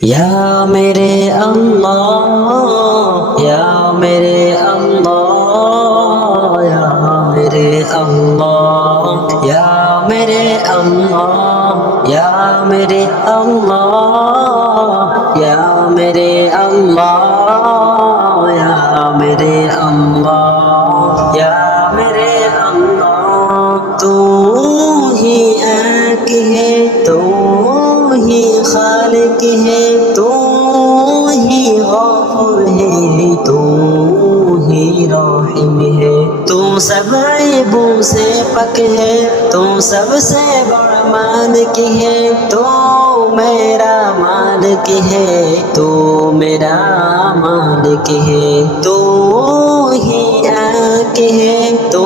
या मेरे अल्लाह या मेरे अल्लाह या मेरे अल्लाह या मेरे अल्लाह या मेरे अल्लाह या मेरे अल्लाह या मेरे अल्लाह या मेरे अल्लाह तू ही एक है तू ही खालिक है तू ही गफूर है तू ही रहीम है तू सब ऐबों से पक है तू सबसे बड़ा मालिक है तू मेरा मालिक है तू मेरा मालिक है तू ही एक है तू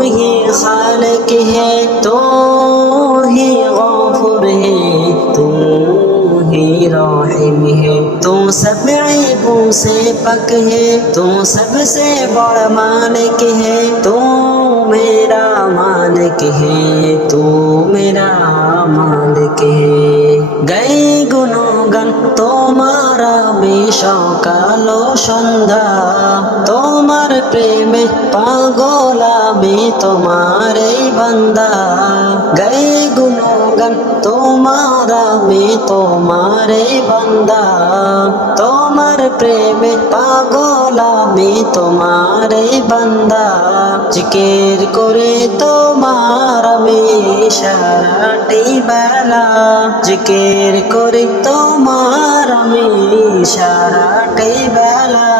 ही खालिक है तू ही गफूर है तू ही रहीम है तू सब ऐबों से पक है तू सबसे बड़ा मालिक है तू मेरा मालिक है तू मेरा मालिक है गए गुणगान তোমারা সকালো সন্ধ্যা তোমার প্রেমে পাগল আমি তোমার এই বান্দা গায়ে গুণগান তোমার আমি তোমার এই বান্দা তোমার প্রেমে পাগল আমি তোমার এই বান্দা জিকির করে তোমার আমি সারাটি বেলা জিকির করে তোমার আমি সারাটি বেলা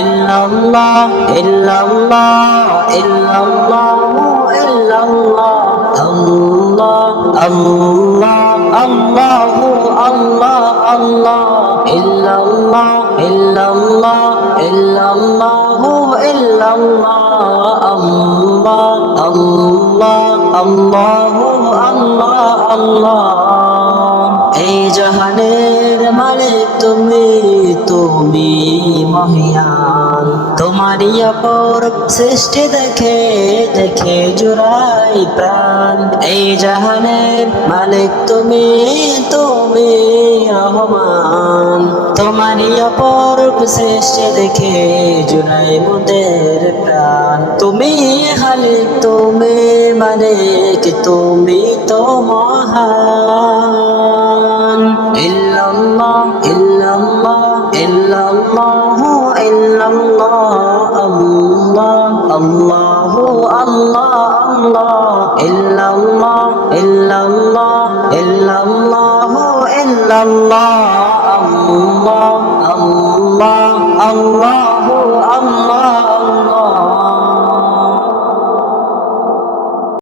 ইল্লাল্লাহ ইল্লাল্লাহ ইল্লাল্লাহু ইল্লাল্লাহ আল্লাহ আল্লাহ আল্লাহু আল্লাহ আল্লাহ ইল্লাল্লাহ ইল্লাল্লাহ ইল্লাল্লাহু ইল্লাল্লাহ আল্লাহ আল্লাহ আল্লাহু আল্লাহ আল্লাহ এই জাহানের মালিক তুমি তুমি মহিয়ান তোমারই অপরূপ সৃষ্টি দেখে দেখে জুড়াই প্রাণ এই জাহানের মালিক তুমি তুমি রহমান তোমারই অপরূপ সৃষ্টি দেখে জুড়াই মোদের প্রাণ তুমি খালিক তুমি মালিক তুমি তো মহান ইল্লাল্লাহ ইল্লাল্লাহ ইল্লাল্লাহু ইল্লাল্লাহ আল্লাহ আল্লাহু আল্লাহ আল্লাহ ইল্লাল্লাহ ইল্লাল্লাহ ইল্লাল্লাহু ইল্লাল্লাহ আল্লাহ আল্লাহ আল্লাহ